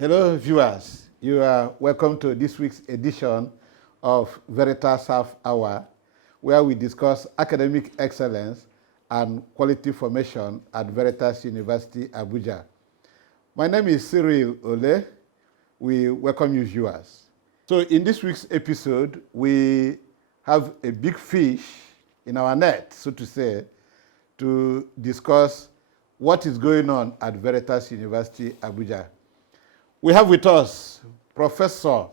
Hello, viewers. You are welcome to this week's edition of Veritas Half Hour, where we discuss academic excellence and quality formation at Veritas University, Abuja. My name is Cyril Ole. We welcome you, viewers. So in this week's episode, we have a big fish in our net, so to say, to discuss what is going on at Veritas University, Abuja. We have with us Professor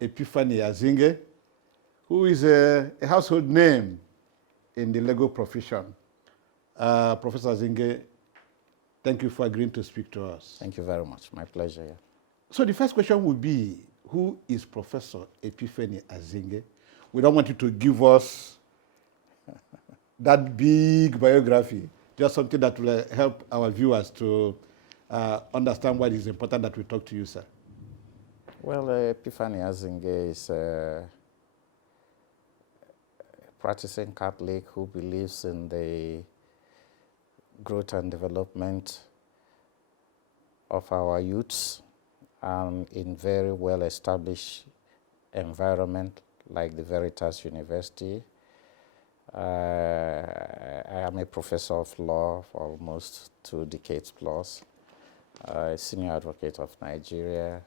Epiphany Azinge, who is a household name in the legal profession. Professor Azinge, thank you for agreeing to speak to us. Thank you very much. My pleasure. Yeah. So the first question would be, who is Professor Epiphany Azinge? We don't want you to give us that big biography, just something that will help our viewers to understand why it is important that we talk to you, sir. Well, Epiphany Azinge is a practicing Catholic who believes in the growth and development of our youths and in very well-established environment like the Veritas University. I am a professor of law for almost 2 decades plus. Senior Advocate of Nigeria,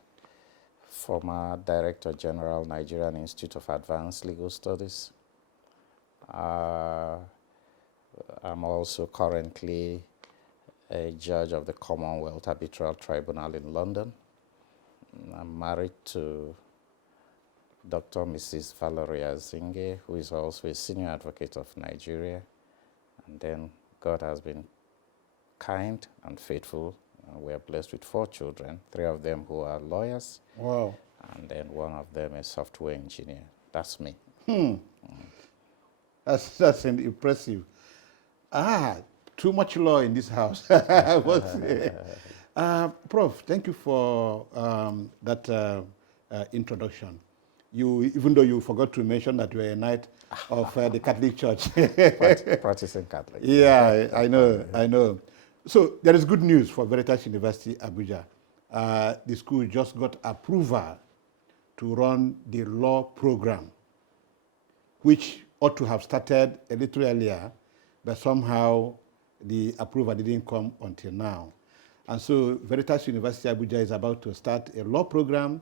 former Director General, Nigerian Institute of Advanced Legal Studies. I'm also currently a judge of the Commonwealth Arbitral Tribunal in London. I'm married to Dr. Mrs. Valeria Azinge, who is also a Senior Advocate of Nigeria. And then God has been kind and faithful. We are blessed with 4 children, 3 of them who are lawyers. Wow. And then 1 of them a software engineer. That's me. That's impressive. Too much law in this house. Prof, thank you for that introduction. Even though you forgot to mention that you are a knight of the Catholic Church. Practicing Catholic. Yeah, I know. So there is good news for Veritas University, Abuja. The school just got approval to run the law program, which ought to have started a little earlier, but somehow the approval didn't come until now. And so Veritas University, Abuja is about to start a law program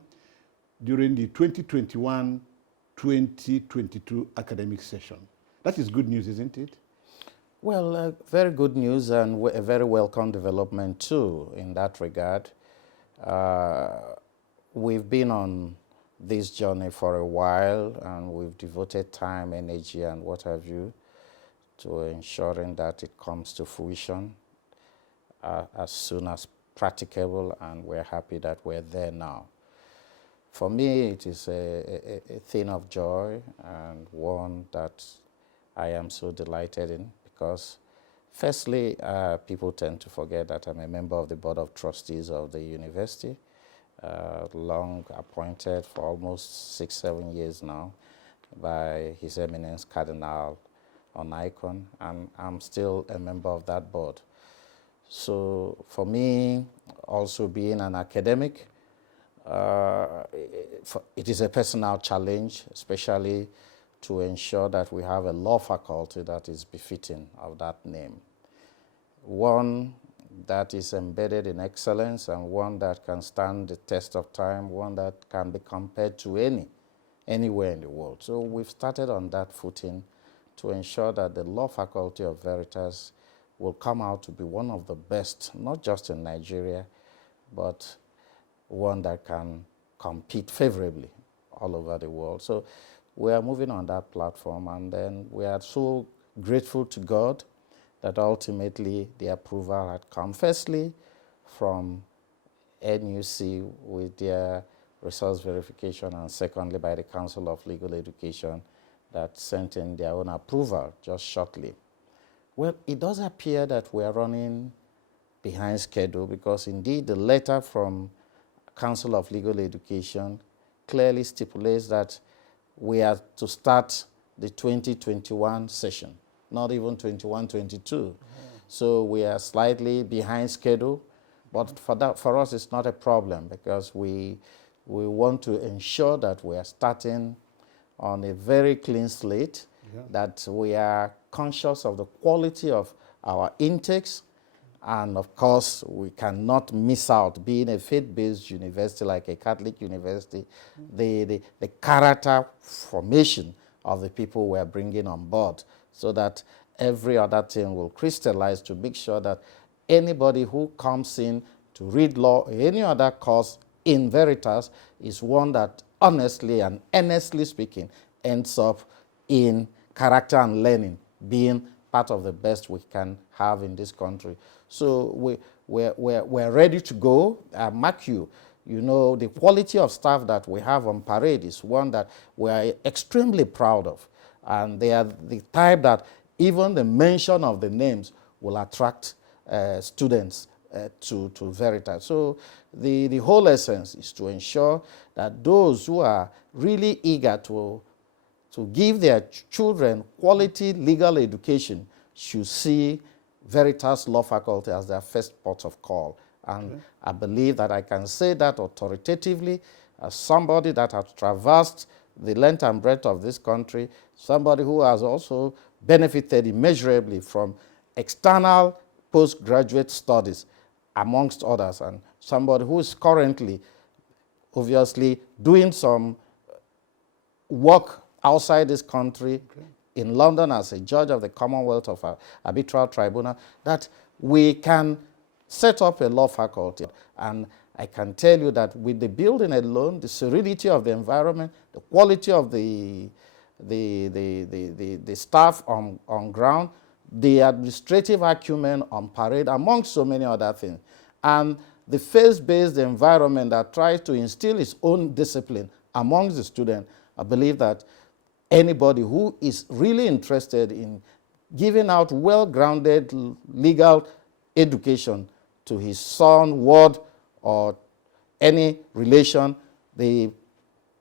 during the 2021-2022 academic session. That is good news, isn't it? Well, very good news and a very welcome development too in that regard. We've been on this journey for a while and we've devoted time, energy and what have you to ensuring that it comes to fruition as soon as practicable, and we're happy that we're there now. For me, it is a thing of joy and one that I am so delighted in. Because firstly, people tend to forget that I'm a member of the Board of Trustees of the university, long appointed for almost 6-7 years now by His Eminence Cardinal Onaikon, and I'm still a member of that board. So for me, also being an academic, it is a personal challenge, especially to ensure that we have a law faculty that is befitting of that name. One that is embedded in excellence and one that can stand the test of time, one that can be compared to anywhere in the world. So we've started on that footing to ensure that the law faculty of Veritas will come out to be one of the best, not just in Nigeria, but one that can compete favorably all over the world. So we are moving on that platform, and then we are so grateful to God that ultimately the approval had come, firstly from NUC with their resource verification, and secondly by the Council of Legal Education that sent in their own approval just shortly. Well, it does appear that we are running behind schedule because indeed the letter from Council of Legal Education clearly stipulates that we are to start the 2021 session, not even 21-22. So we are slightly behind schedule, But for us, it's not a problem because we want to ensure that we are starting on a very clean slate, that we are conscious of the quality of our intakes, and of course, we cannot miss out, being a faith-based university like a Catholic university, the character formation of the people we are bringing on board, so that every other thing will crystallize to make sure that anybody who comes in to read law or any other course in Veritas is one that honestly and earnestly speaking ends up in character and learning, being part of the best we can have in this country. So we're ready to go. Mark you, the quality of staff that we have on parade is one that we are extremely proud of. And they are the type that even the mention of the names will attract students to Veritas. So the whole essence is to ensure that those who are really eager to give their children quality legal education should see Veritas Law Faculty as their first port of call. And I believe that I can say that authoritatively as somebody that has traversed the length and breadth of this country, somebody who has also benefited immeasurably from external postgraduate studies, amongst others, and somebody who is currently, obviously, doing some work outside this country, in London as a judge of the Commonwealth of Arbitral Tribunal, that we can set up a law faculty. And I can tell you that with the building alone, the serenity of the environment, the quality of the staff on ground, the administrative acumen on parade, among so many other things, and the faith-based environment that tries to instill its own discipline amongst the students, I believe that anybody who is really interested in giving out well-grounded legal education to his son, ward, or any relation, the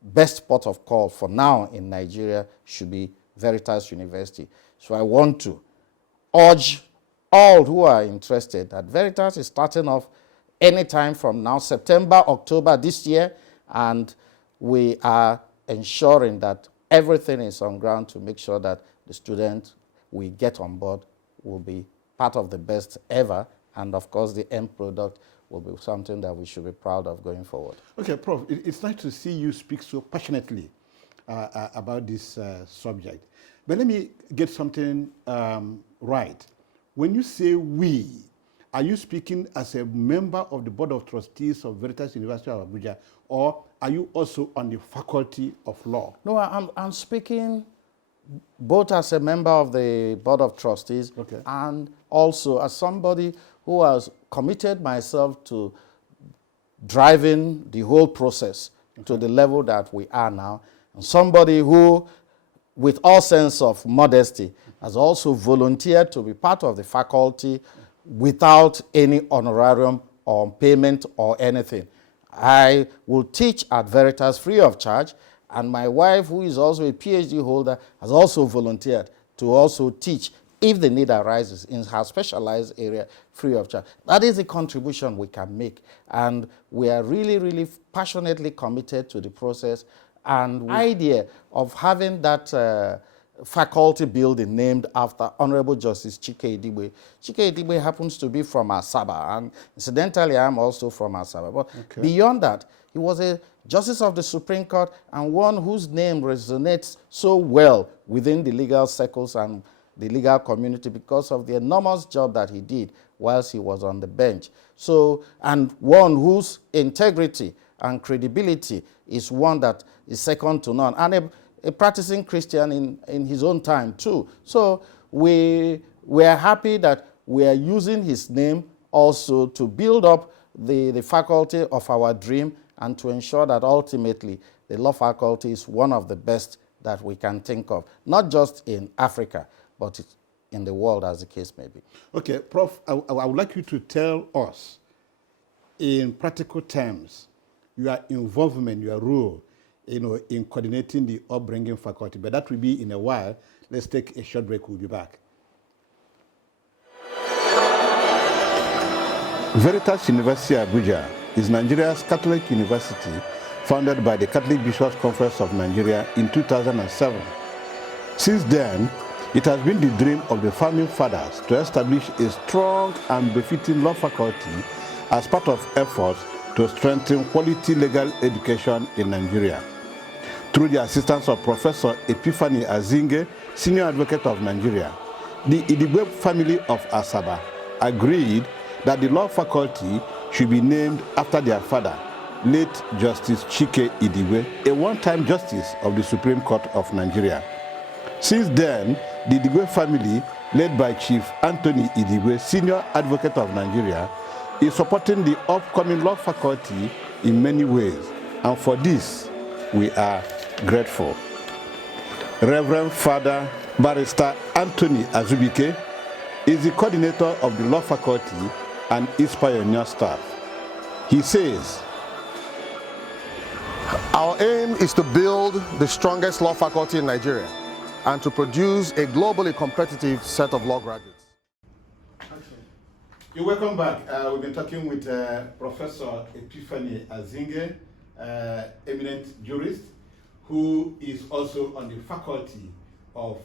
best port of call for now in Nigeria should be Veritas University. So I want to urge all who are interested that Veritas is starting off anytime from now, September, October this year, and we are ensuring that everything is on ground to make sure that the students we get on board will be part of the best ever, and of course the end product will be something that we should be proud of going forward. Okay, Prof, it's nice to see you speak so passionately about this subject. But let me get something right. When you say we, are you speaking as a member of the Board of Trustees of Veritas University of Abuja, or are you also on the Faculty of Law? No, I'm speaking both as a member of the Board of Trustees and also as somebody who has committed myself to driving the whole process to the level that we are now, and somebody who, with all sense of modesty, has also volunteered to be part of the faculty without any honorarium or payment or anything. I will teach at Veritas free of charge, and my wife, who is also a PhD holder, has also volunteered to also teach if the need arises in her specialized area free of charge. That is the contribution we can make, and we are really, really passionately committed to the process. And the idea of having that faculty building named after Honorable Justice Chike Edigbe. Chike Edigbe happens to be from Asaba, and incidentally, I'm also from Asaba. But beyond that, he was a Justice of the Supreme Court and one whose name resonates so well within the legal circles and the legal community because of the enormous job that he did whilst he was on the bench. So, and one whose integrity and credibility is one that is second to none, and a practicing Christian in his own time too. So we are happy that we are using his name also to build up the faculty of our dream and to ensure that ultimately the law faculty is one of the best that we can think of, not just in Africa, but in the world, as the case may be. Okay, Prof, I would like you to tell us, in practical terms, your involvement, your role, in coordinating the upbringing faculty. But that will be in a while. Let's take a short break. We'll be back. Veritas University Abuja is Nigeria's Catholic university founded by the Catholic Bishops' Conference of Nigeria in 2007. Since then, it has been the dream of the founding fathers to establish a strong and befitting law faculty as part of efforts to strengthen quality legal education in Nigeria. Through the assistance of Professor Epiphany Azinge, Senior Advocate of Nigeria, the Idigwe family of Asaba agreed that the law faculty should be named after their father, late Justice Chike Idigwe, a one-time justice of the Supreme Court of Nigeria. Since then, the Idigwe family, led by Chief Anthony Idigwe, Senior Advocate of Nigeria, is supporting the upcoming law faculty in many ways, and for this, we are grateful. Reverend Father Barrister Anthony Azubike is the coordinator of the law faculty and its pioneer staff. He says, our aim is to build the strongest law faculty in Nigeria and to produce a globally competitive set of law graduates. You're welcome back. We've been talking with Professor Epiphany Azinge, eminent jurist, who is also on the faculty of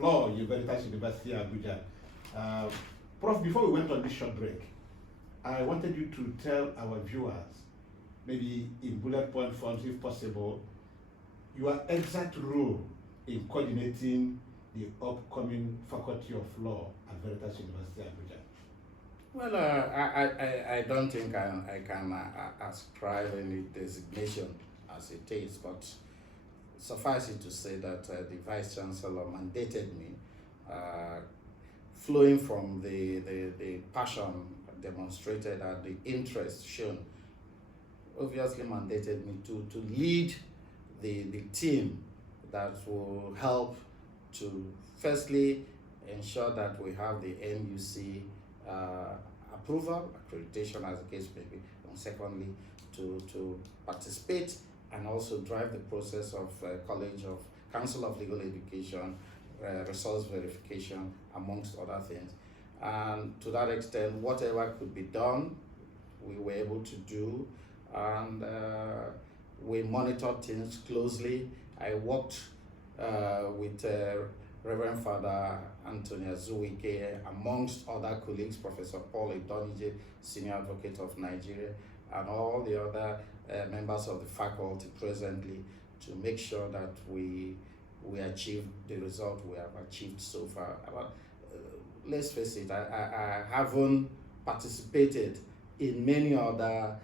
Law, Veritas University Abuja. Prof, before we went on this short break, I wanted you to tell our viewers, maybe in bullet point forms if possible, your exact role in coordinating the upcoming Faculty of Law at Veritas University Abuja. Well, I don't think I can ascribe any designation as it is, but suffice it to say that the Vice Chancellor mandated me, flowing from the passion demonstrated and the interest shown, obviously mandated me to lead the team that will help to firstly ensure that we have the NUC approval, accreditation as the case may be, and secondly to participate and also drive the process of College of Council of Legal Education, resource verification, amongst other things. And to that extent, whatever could be done, we were able to do, and we monitored things closely. I worked with Reverend Father Anthony Azuwike, amongst other colleagues, Professor Paul Idonije, Senior Advocate of Nigeria, and all the other members of the faculty presently, to make sure that we achieve the result we have achieved so far. Let's face it, I haven't participated in many other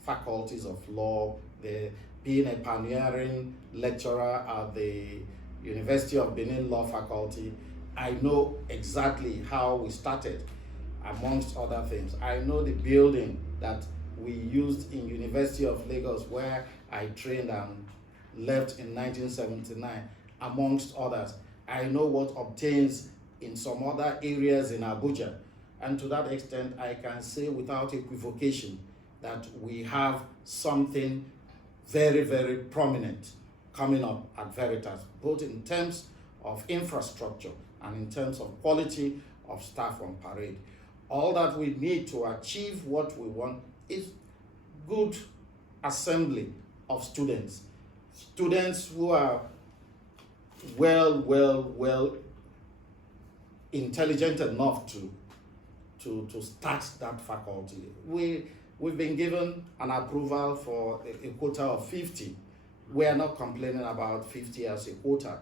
faculties of law. Being a pioneering lecturer at the University of Benin Law Faculty, I know exactly how we started, amongst other things. I know the building that we used in University of Lagos, where I trained and left in 1979, amongst others. I know what obtains in some other areas in Abuja. And to that extent, I can say without equivocation that we have something very, very prominent coming up at Veritas, both in terms of infrastructure and in terms of quality of staff on parade. All that we need to achieve what we want is good assembly of students. Students who are well intelligent enough to start that faculty. We've been given an approval for a quota of 50. We are not complaining about 50 as a quota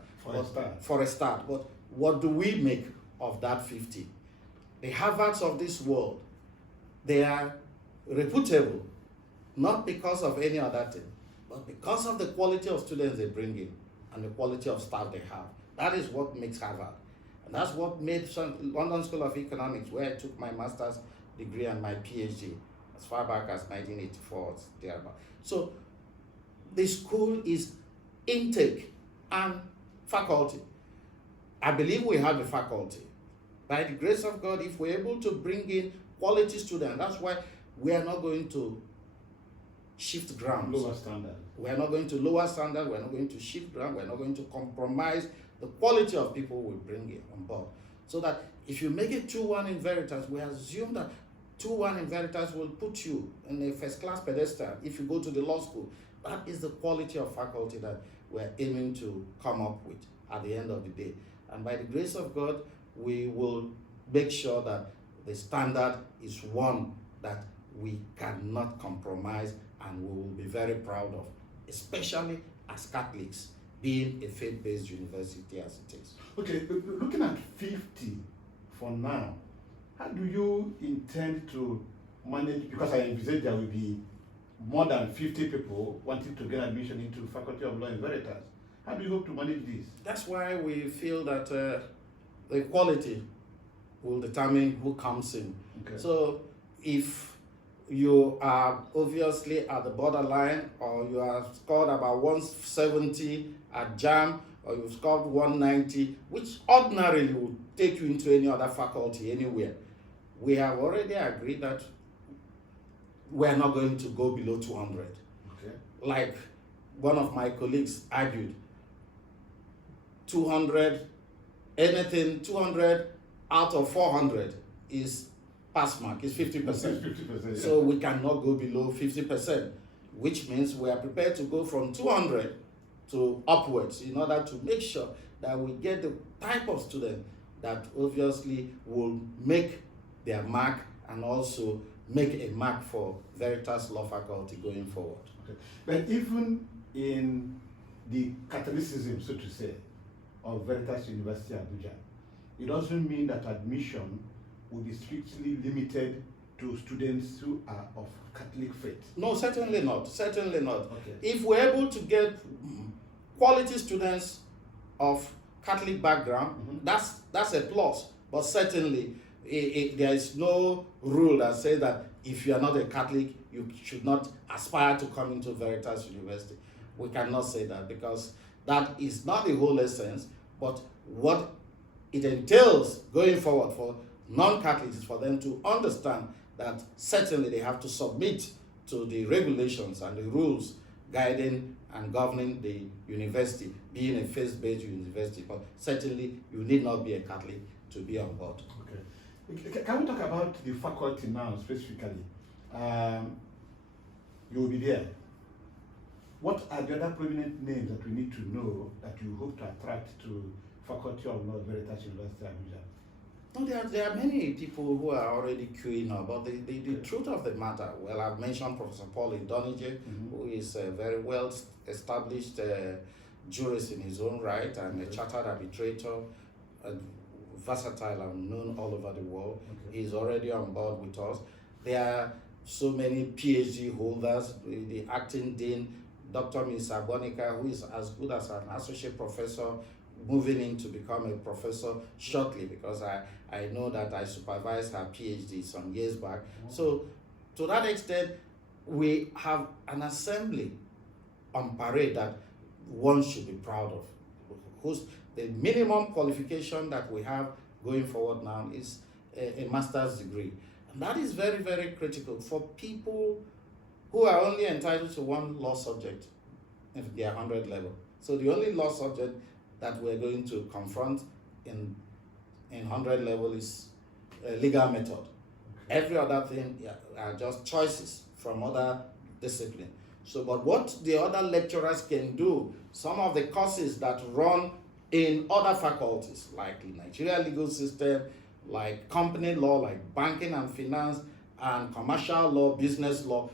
for a start. But what do we make of that 50? The Harvards of this world, they are reputable, not because of any other thing, but because of the quality of students they bring in and the quality of staff they have. That is what makes Harvard. And that's what made London School of Economics, where I took my master's degree and my PhD, as far back as 1984, thereabout. So the school is intake and faculty. I believe we have the faculty. By the grace of God, if we're able to bring in quality students, that's why we are not going to shift grounds. Lower standard. We are not going to lower standard, we're not going to shift ground, we're not going to compromise the quality of people we bring in on board. So that if you make it 2-1 in Veritas, we assume that 2-1 in Veritas will put you in a first-class pedestal if you go to the law school. That is the quality of faculty that we're aiming to come up with at the end of the day. And by the grace of God, we will make sure that the standard is one that we cannot compromise and we will be very proud of, especially as Catholics, being a faith-based university as it is. Okay, looking at 50 for now, how do you intend to manage, because I envisage there will be more than 50 people wanting to get admission into Faculty of Law in Veritas. How do you hope to manage this? That's why we feel that the quality will determine who comes in. Okay. So if you are obviously at the borderline, or you have scored about 170 at JAM, or you've scored 190, which ordinarily would take you into any other faculty anywhere, we have already agreed that we're not going to go below 200. Okay. Like one of my colleagues argued, 200, anything 200 out of 400 is pass mark, is 50%. 50%, yeah. So we cannot go below 50%, which means we are prepared to go from 200 to upwards in order to make sure that we get the type of student that obviously will make their mark and also make a mark for Veritas Law Faculty going forward. Okay. But even in the Catholicism, so to say, of Veritas University Abuja, it doesn't mean that admission will be strictly limited to students who are of Catholic faith. No, certainly not. Certainly not. Okay. If we're able to get quality students of Catholic background, that's a plus. But certainly, there is no rule that says that if you are not a Catholic, you should not aspire to come into Veritas University. We cannot say that, because that is not the whole essence, but what it entails going forward for non-Catholics is for them to understand that certainly they have to submit to the regulations and the rules guiding and governing the university, being a faith-based university. But certainly you need not be a Catholic to be on board. Okay. Can we talk about the faculty now specifically? You will be there. What are the other prominent names that we need to know that you hope to attract to Faculty of Law, Veritas University Abuja? No, there are many people who are already queuing up, but the truth of the matter, well, I've mentioned Professor Paul Idonije, who is a very well established jurist in his own right and a chartered arbitrator, versatile and known all over the world. He's already on board with us. There are so many PhD holders, the acting dean, Dr. Ms. Agbonika, who is as good as an associate professor, moving in to become a professor shortly, because I know that I supervised her PhD some years back. So to that extent, we have an assembly on parade that one should be proud of. The minimum qualification that we have going forward now is a master's degree. And that is very, very critical for people who are only entitled to one law subject if they are 100 level. So the only law subject that we're going to confront in 100 level is legal method. Every other thing are just choices from other disciplines. So, but what the other lecturers can do, some of the courses that run in other faculties, like the Nigeria legal system, like company law, like banking and finance, and commercial law, business law,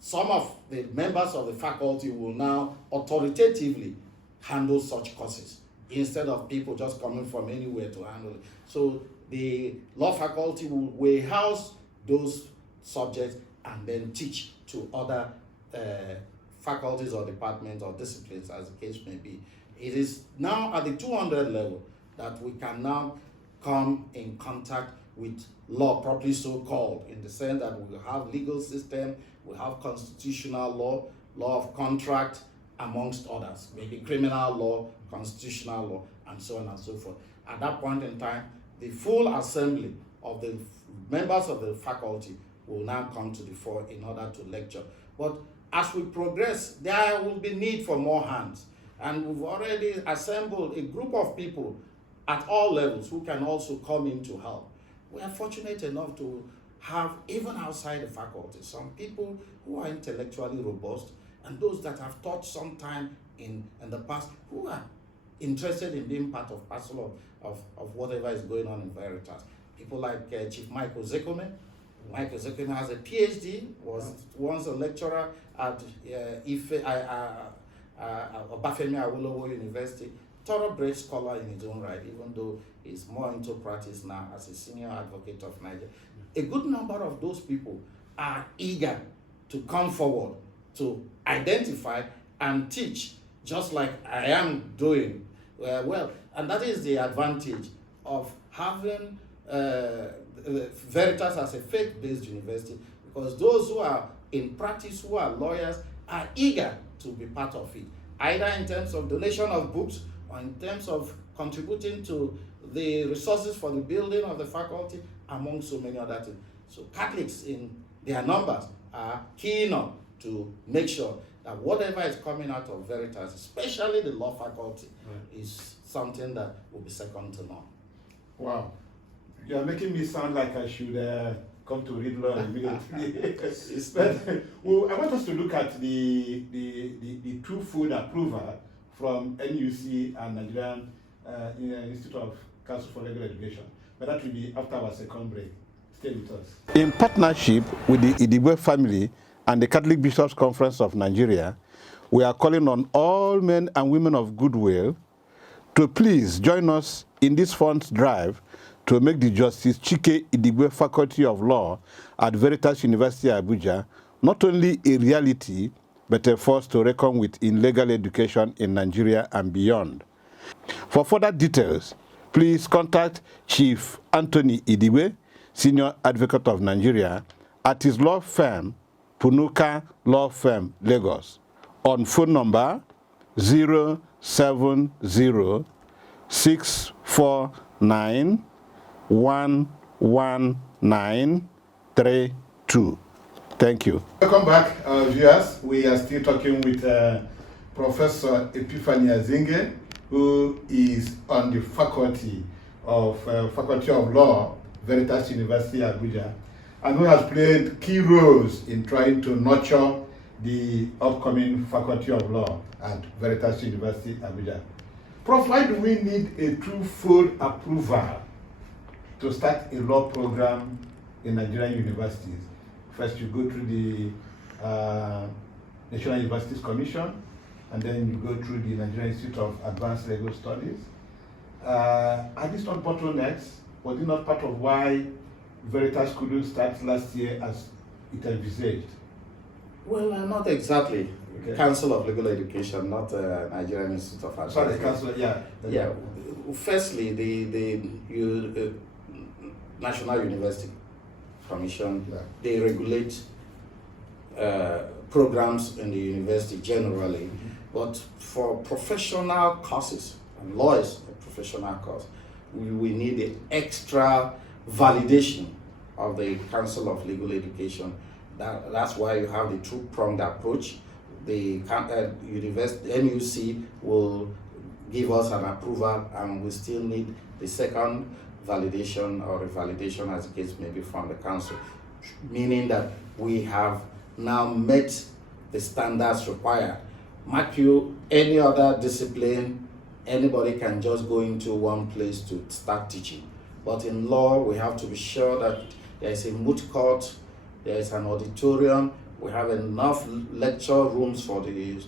some of the members of the faculty will now authoritatively handle such courses instead of people just coming from anywhere to handle it. So the law faculty will warehouse those subjects and then teach to other faculties or departments or disciplines, as the case may be. It is now at the 200 level that we can now come in contact with law, properly so called, in the sense that we have legal system, we have constitutional law, law of contract, amongst others, maybe criminal law, constitutional law, and so on and so forth. At that point in time, the full assembly of the members of the faculty will now come to the fore in order to lecture. But as we progress, there will be need for more hands. And we've already assembled a group of people at all levels who can also come in to help. We are fortunate enough to have, even outside the faculty, some people who are intellectually robust and those that have taught some time in the past who are interested in being part of parcel of whatever is going on in Veritas. People like Chief Michael Zekome. Michael Zekome has a PhD, was once a lecturer at Epiphany Azinge University, thoroughbred scholar in his own right, even though he's more into practice now as a senior advocate of Nigeria. A good number of those people are eager to come forward to identify and teach, just like I am doing. And that is the advantage of having Veritas as a faith-based university, because those who are in practice, who are lawyers, are eager to be part of it, either in terms of donation of books or in terms of contributing to the resources for the building of the faculty, among so many other things. So Catholics in their numbers are keen on to make sure that whatever is coming out of Veritas, especially the law faculty, is something that will be second to none. Wow. You are making me sound like I should come to read law immediately. But, well, I want us to look at the two-fold approval from NUC and Nigerian Institute of Council for Legal Education. But that will be after our second break. Stay with us. In partnership with the Idigwe family and the Catholic Bishops' Conference of Nigeria, we are calling on all men and women of goodwill to please join us in this funds drive to make the Justice Chike Idigwe Faculty of Law at Veritas University, Abuja, not only a reality, but a force to reckon with in legal education in Nigeria and beyond. For further details, please contact Chief Anthony Idigwe, Senior Advocate of Nigeria, at his law firm, Punuka Law Firm, Lagos, on phone number 070-649-11932. Thank you. Welcome back, viewers. We are still talking with Professor Epiphany Azinge, who is on the Faculty of Law, Veritas University, Abuja, and who has played key roles in trying to nurture the upcoming Faculty of Law at Veritas University, Abuja. Prof, why do we need a two-fold approval to start a law program in Nigerian universities? First, you go through the National Universities Commission, and then you go through the Nigerian Institute of Advanced Legal Studies. Are these not bottlenecks? Was it not part of why Veritas couldn't start last year as it envisaged? Well, not exactly. Okay. Council of Legal Education, not Nigerian Institute of Advanced. Sorry, Council, yeah. Yeah. Firstly, the National University Commission, they regulate programs in the university generally, but for professional courses, and law is a professional course, we need the extra validation of the Council of Legal Education. That's why you have the two-pronged approach. The university, NUC, will give us an approval, and we still need the second validation or revalidation, as the case may be, from the council, meaning that we have now met the standards required. Mark you, any other discipline, anybody can just go into one place to start teaching. But in law, we have to be sure that there is a moot court, there is an auditorium, we have enough lecture rooms for the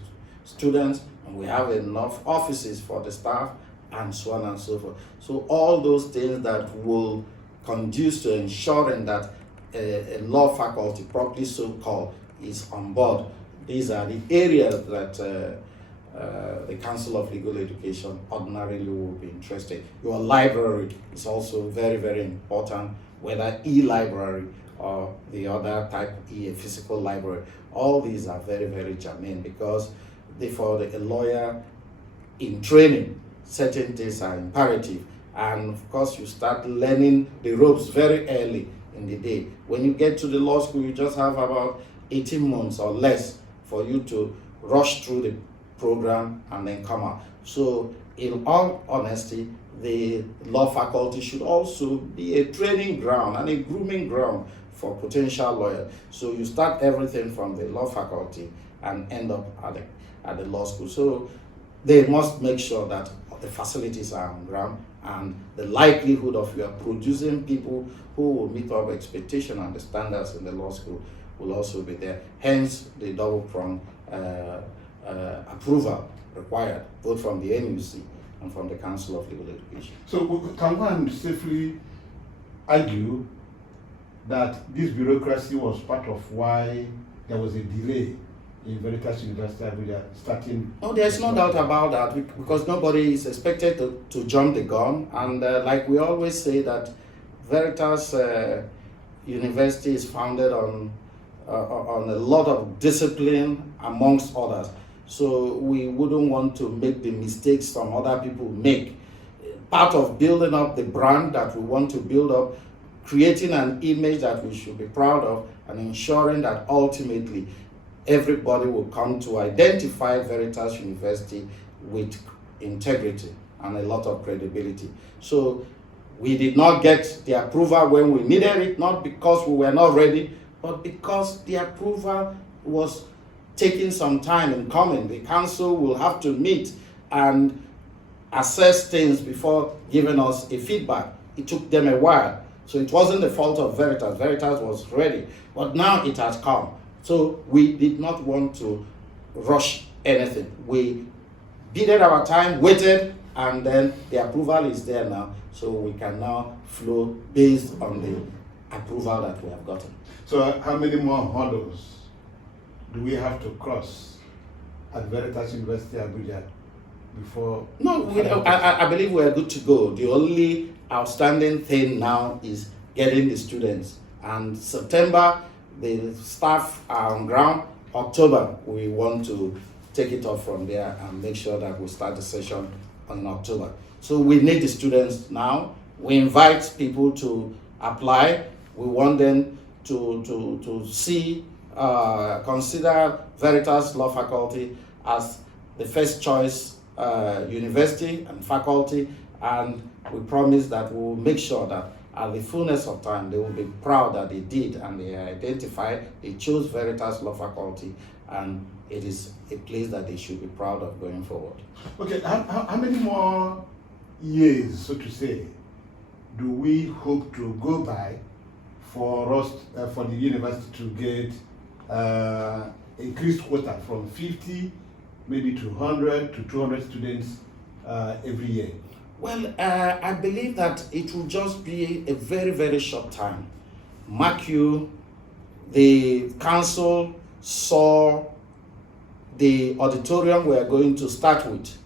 students, and we have enough offices for the staff, and so on and so forth. So all those things that will conduce to ensuring that a law faculty, properly so called, is on board. These are the areas that the Council of Legal Education ordinarily will be interested. Your library is also very, very important, whether e-library or the other type, a physical library. All these are very, very germane, because for a lawyer in training, certain things are imperative. And of course, you start learning the ropes very early in the day. When you get to the law school, you just have about 18 months or less for you to rush through the program and then come out. So in all honesty, the law faculty should also be a training ground and a grooming ground for potential lawyers. So you start everything from the law faculty and end up at the law school. So they must make sure that the facilities are on ground and the likelihood of you are producing people who will meet up expectation and the standards in the law school will also be there. Hence the double-pronged approval required, both from the NUC and from the Council of Legal Education. So can one safely argue that this bureaucracy was part of why there was a delay in Veritas University Abuja starting? Oh, there's no doubt about that, because nobody is expected to jump the gun. And like we always say, that Veritas University is founded on a lot of discipline amongst others. So we wouldn't want to make the mistakes some other people make. Part of building up the brand that we want to build up, creating an image that we should be proud of, and ensuring that ultimately everybody will come to identify Veritas University with integrity and a lot of credibility. So we did not get the approval when we needed it, not because we were not ready, but because the approval was taking some time in coming. The council will have to meet and assess things before giving us a feedback. It took them a while. So it wasn't the fault of Veritas. Veritas was ready, but now it has come. So we did not want to rush anything. We bided our time, waited, and then the approval is there now. So we can now flow based on the approval that we have gotten. So how many more hurdles do we have to cross at Veritas University Abuja before? No, I believe we are good to go. The only outstanding thing now is getting the students. And September, the staff are on ground. October, we want to take it off from there and make sure that we start the session in October. So we need the students now. We invite people to apply. We want them to see, consider Veritas Law Faculty as the first choice university and faculty, and we promise that we will make sure that at the fullness of time they will be proud that they did and they identified, they chose Veritas Law Faculty, and it is a place that they should be proud of going forward. Okay, how many more years, so to say, do we hope to go by for us, for the university to get increased quota from 50 maybe to 100 to 200 students every year? Well, I believe that it will just be a very, very short time. Mark you, the council saw the auditorium we are going to start with.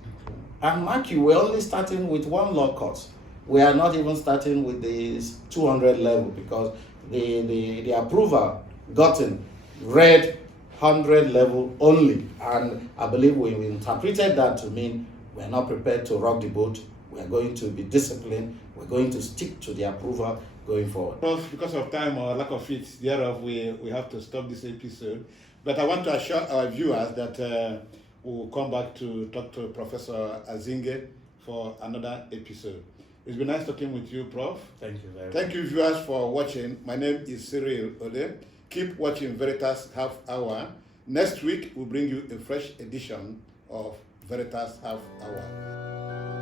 And mark you, we're only starting with one law course. We are not even starting with the 200 level, because the approval gotten read 100 level only. And I believe we interpreted that to mean we're not prepared to rock the boat. We're going to be disciplined. We're going to stick to the approval going forward. Because of time or lack of it, thereof, we have to stop this episode. But I want to assure our viewers that we'll come back to talk to Professor Azinge for another episode. It's been nice talking with you, Prof. Thank you very much. Thank you, viewers, for watching. My name is Cyril Ode. Keep watching Veritas Half Hour. Next week, we'll bring you a fresh edition of Veritas Half Hour.